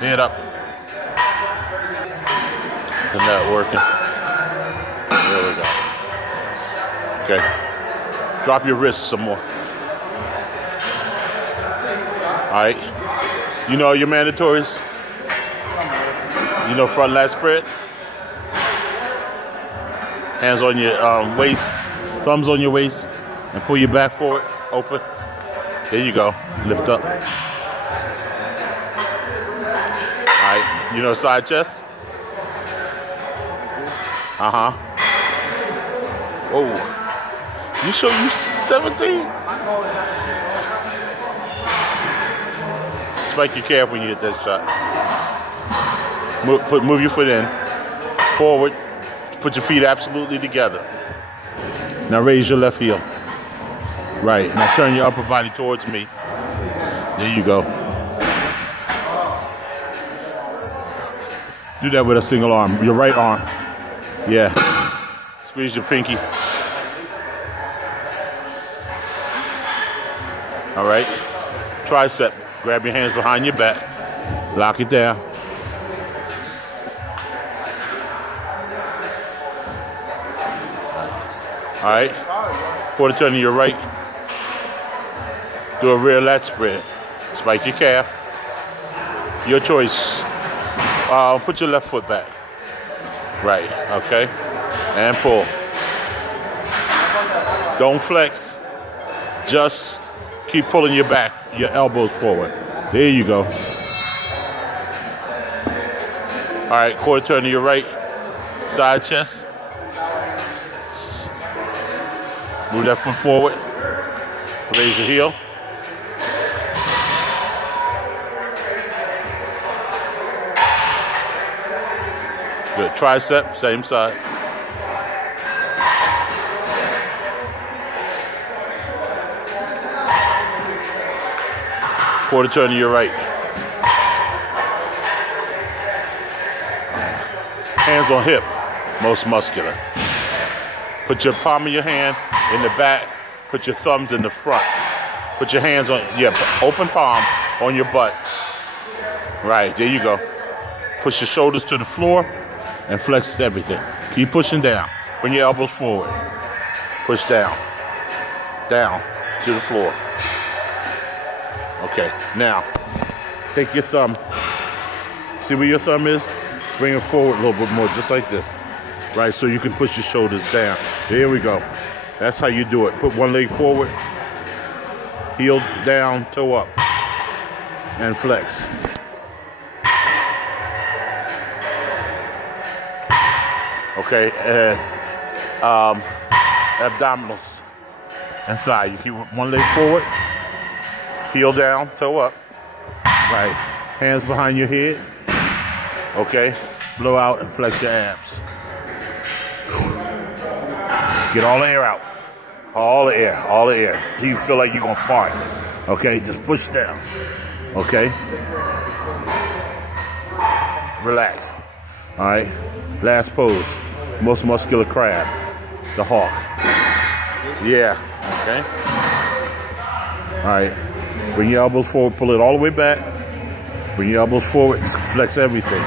Head up. Isn't that working? There we go. Okay. Drop your wrists some more. Alright. You know your mandatories? You know front lat spread? Hands on your waist, thumbs on your waist, and pull your back forward, open. There you go. Lift up. Alright. You know side chest? Uh-huh. Oh. You sure you 17? Spike your calf when you hit that shot. Move your foot in. Forward. Put your feet absolutely together. Now raise your left heel. Right. Now turn your upper body towards me. There you go. Do that with a single arm. Your right arm. Yeah. Squeeze your pinky. All right. Tricep. Grab your hands behind your back. Lock it down. All right. Quarter turn to your right. Do a rear lat spread. Spike your calf. Your choice. Put your left foot back. Right. Okay. And pull. Don't flex. Just keep pulling your back, your elbows forward. There you go. All right. Quarter turn to your right. Side chest. Move that foot forward. Raise your heel. Good. Tricep, same side. Quarter turn to your right. Hands on hip, most muscular. Put your palm of your hand in the back. Put your thumbs in the front. Put your hands on, open palm on your butt. Right, there you go. Push your shoulders to the floor and flex everything. Keep pushing down. Bring your elbows forward. Push down. Down to the floor. Okay, now, take your thumb. See where your thumb is? Bring it forward a little bit more, just like this. Right, so you can push your shoulders down. There we go. That's how you do it. Put one leg forward, heel down, toe up, and flex. Okay, and abdominals inside. You keep one leg forward, heel down, toe up. Right, hands behind your head. Okay, blow out and flex your abs. Get all the air out. All the air, all the air. You feel like you're gonna fart. Okay, just push down. Okay? Relax. All right, last pose. Most muscular crab, the hawk. Yeah, okay? All right, bring your elbows forward, pull it all the way back. Bring your elbows forward, flex everything.